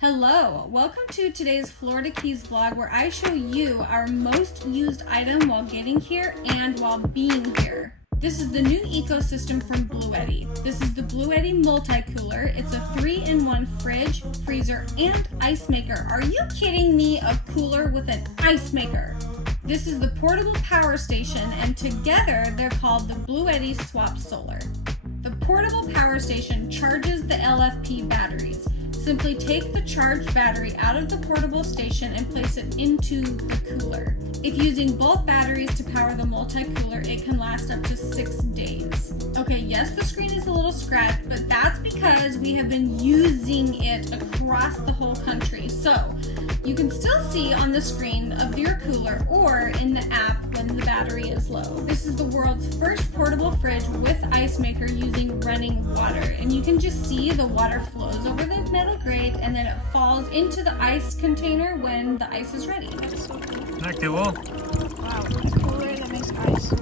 Hello, welcome to today's Florida Keys vlog where I show you our most used item while getting here and while being here. This is the new ecosystem from Bluetti. This is the Bluetti multi-cooler. It's a 3-in-1 fridge, freezer, and ice maker. Are you kidding me? A cooler with an ice maker. This is the portable power station, and together they're called the Bluetti Swap Solar. The portable power station charges the LFP batteries. Simply take the charged battery out of the portable station and place it into the cooler. If using both batteries to power the multi-cooler, it can last up to 6 days. Okay, yes, the screen is a little scratched, but that's because we have been using it across the whole country. So you can still see on the screen of your cooler or in the app when the battery is low. This is the world's first portable fridge with ice maker using running water. And you can just see the water flows over the metal grate and then it falls into the ice container when the ice is ready. That's so cool. Isn't that cool? Wow, it's a cooler that makes ice.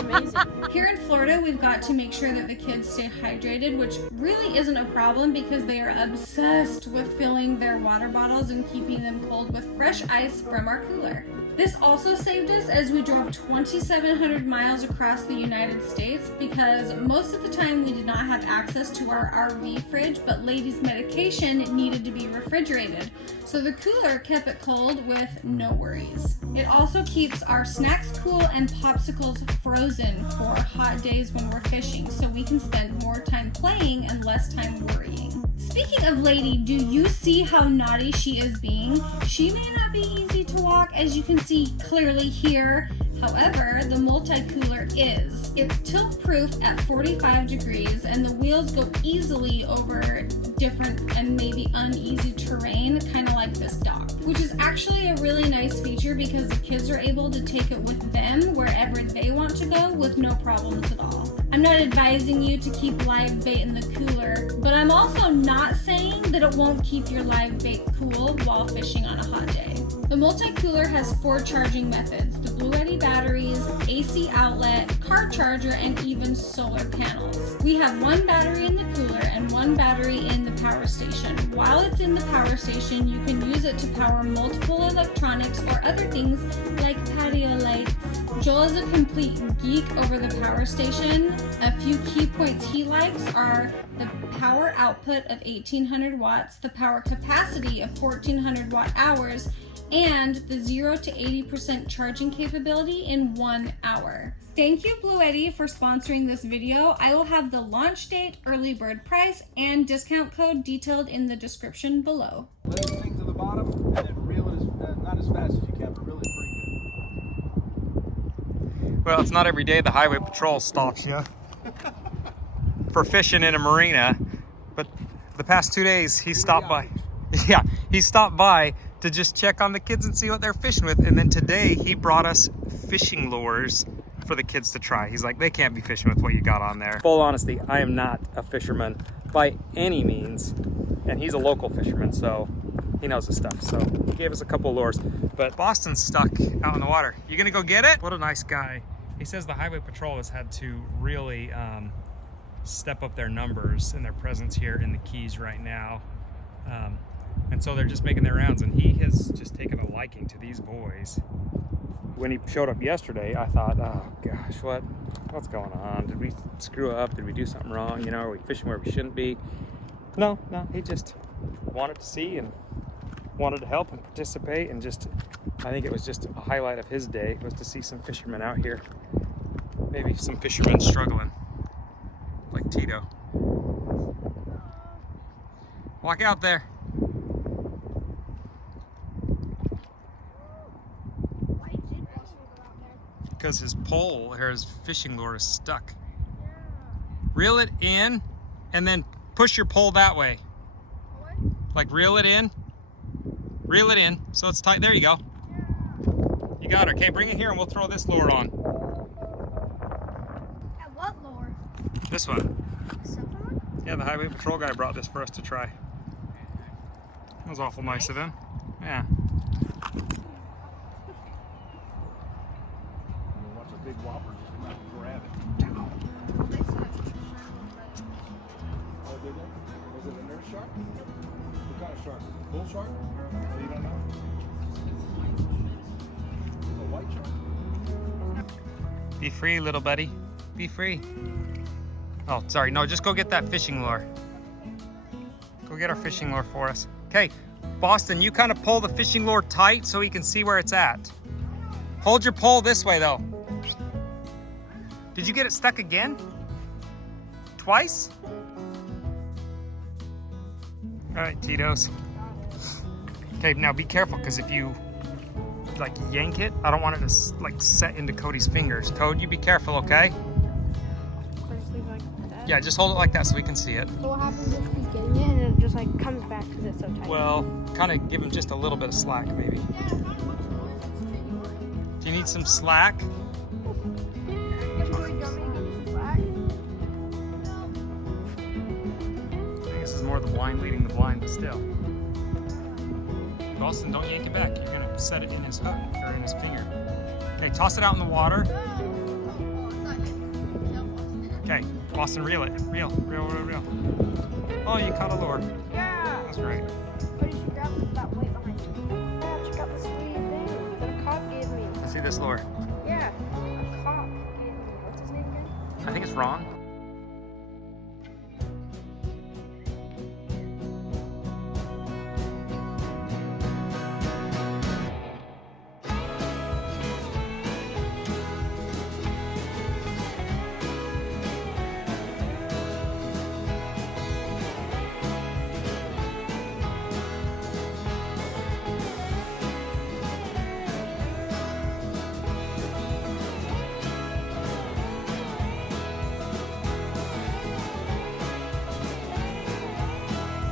Amazing. Here in Florida, we've got to make sure that the kids stay hydrated, which really isn't a problem because they are obsessed with filling their water bottles and keeping them cold with fresh ice from our cooler. This also saved us as we drove 2,700 miles across the United States because most of the time we did not have access to our RV fridge, but Lady's medication needed to be refrigerated. So the cooler kept it cold with no worries. It also keeps our snacks cool and popsicles frozen for hot days when we're fishing, so we can spend more time playing and less time worrying. Speaking of Lady, do you see how naughty she is being? She may not be easy to walk, as you can see clearly here. However, the multi-cooler is. It's tilt-proof at 45 degrees and the wheels go easily over different and maybe uneasy terrain, kind of like this dock, which is actually a really nice feature because the kids are able to take it with them wherever they want to go with no problems at all. I'm not advising you to keep live bait in the cooler, but I'm also not saying that it won't keep your live bait cool while fishing on a hot day. The multi-cooler has 4 charging methods: the Bluetti batteries, AC outlet, car charger, and even solar panels. We have 1 battery in the cooler and 1 battery in the power station. While it's in the power station, you can use it to power multiple electronics or other things like patio lights. Joel is a complete geek over the power station. A few key points he likes are the power output of 1,800 watts, the power capacity of 1,400 watt hours, and the 0 to 80% charging capability in 1 hour. Thank you, Bluetti, for sponsoring this video. I will have the launch date, early bird price, and discount code detailed in the description below. Lay the thing to the bottom and then reel it not as fast as you can, but really pretty good. Well, it's not every day the highway patrol stops you for fishing in a marina, but the past 2 days he stopped by. Yeah, he stopped by to just check on the kids and see what they're fishing with, and then today he brought us fishing lures for the kids to try. He's like, they can't be fishing with what you got on there. Full honesty, I am not a fisherman by any means, and he's a local fisherman, so he knows his stuff. So he gave us a couple lures, but Boston's stuck out in the water. You gonna go get it? What a nice guy. He says the highway patrol has had to really step up their numbers and their presence here in the Keys right now. And so they're just making their rounds, and he has just taken a liking to these boys. When he showed up yesterday, I thought, oh gosh, what's going on? Did we screw up? Did we do something wrong? You know, are we fishing where we shouldn't be? No, he just wanted to see and wanted to help and participate, and just, I think it was just a highlight of his day was to see some fishermen out here. Maybe some fishermen struggling, like Tito. Walk out there. Because his pole or his fishing lure is stuck. Yeah. Reel it in and then push your pole that way. Like reel it in so it's tight. There you go. Yeah. You got her. Okay, bring it here and we'll throw this lure on. At what lure? This one. The silver one? Yeah, the highway patrol guy brought this for us to try. That was awful nice of him. Yeah. Big whopper just come out and grab it. Well, they saw it. Oh, did they? Was it in there? a shark? What kind of shark? Bull shark? Oh, you don't know? A white shark? Be free, little buddy. Be free. Oh, sorry. No, just go get that fishing lure. Go get our fishing lure for us. Okay, Boston, you kind of pull the fishing lure tight so he can see where it's at. Hold your pole this way, though. Did you get it stuck again? Twice? All right, Tito's. Okay, now be careful, because if you like yank it, I don't want it to like set into Cody's fingers. Cody, you be careful, okay? Yeah, just hold it like that so we can see it. So what happens if he's getting it and it just like comes back because it's so tight? Well, kind of give him just a little bit of slack, maybe. Do you need some slack? I guess it's more the blind leading the blind, but still. Boston, don't yank it back. You're gonna set it in his hook or in his finger. Okay, toss it out in the water. Okay, Boston, reel it. Reel. Oh, you caught a lure. Yeah. That's right. But you should grab that weight behind you. Yeah, check out the sweet thing that a cop gave me. Let's see this lure. Yeah, a cop gave me. What's his name again? I think it's Ron.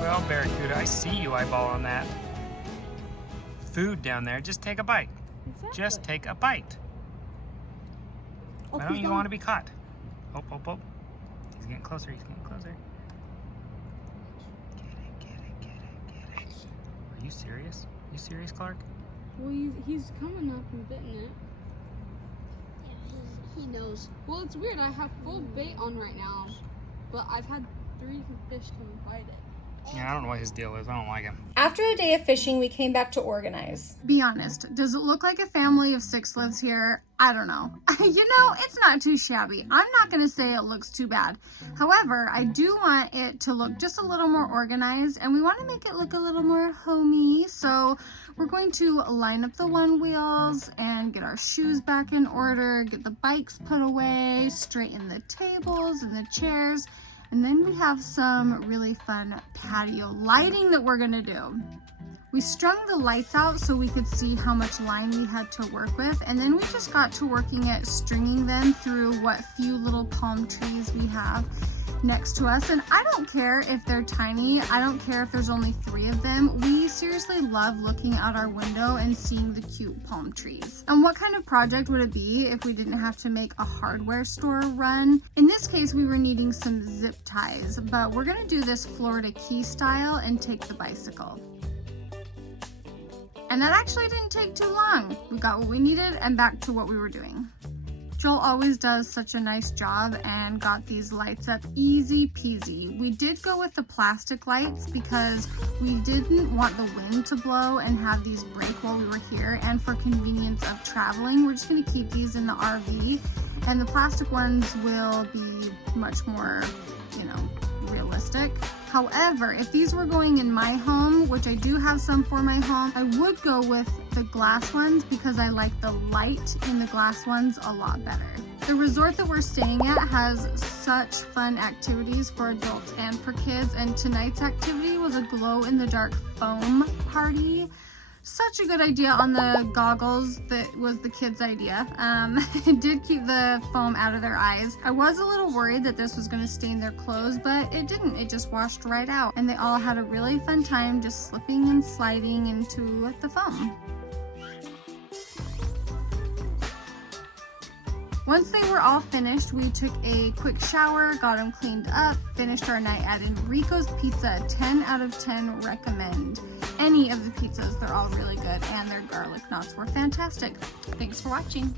Well, Barracuda, I see you eyeballing that food down there. Just take a bite. Exactly. Just take a bite. Why don't you want to be caught? Oh. He's getting closer. Get it. Are you serious? Are you serious, Clark? Well, he's coming up and bitten it. He knows. Well, it's weird. I have full bait on right now, but I've had 3 fish come and bite it. Yeah, I don't know what his deal is. I don't like him. After a day of fishing, we came back to organize. Be honest, does it look like a family of 6 lives here? I don't know. It's not too shabby. I'm not going to say it looks too bad. However, I do want it to look just a little more organized, and we want to make it look a little more homey. So we're going to line up the one wheels and get our shoes back in order, get the bikes put away, straighten the tables and the chairs. And then we have some really fun patio lighting that we're gonna do. We strung the lights out so we could see how much line we had to work with, and then we just got to working at stringing them through what few little palm trees we have next to us. And I don't care if they're tiny, I don't care if there's only 3 of them. We seriously love looking out our window and seeing the cute palm trees. And what kind of project would it be if we didn't have to make a hardware store run? In this case, we were needing some zip ties, but we're gonna do this Florida Key style and take the bicycle. And that actually didn't take too long. We got what we needed and back to what we were doing. Joel always does such a nice job and got these lights up easy peasy. We did go with the plastic lights because we didn't want the wind to blow and have these break while we were here, and for convenience of traveling, we're just gonna keep these in the RV, and the plastic ones will be much more, realistic. However, if these were going in my home, which I do have some for my home, I would go with the glass ones because I like the light in the glass ones a lot better. The resort that we're staying at has such fun activities for adults and for kids, and tonight's activity was a glow-in-the-dark foam party. Such a good idea on the goggles. That was the kids' idea. It did keep the foam out of their eyes. I was a little worried that this was going to stain their clothes, but it didn't. It just washed right out. And they all had a really fun time just slipping and sliding into the foam. Once they were all finished, we took a quick shower, got them cleaned up, finished our night at Enrico's Pizza. 10 out of 10 recommend. Any of the pizzas, they're all really good, and their garlic knots were fantastic. Thanks for watching.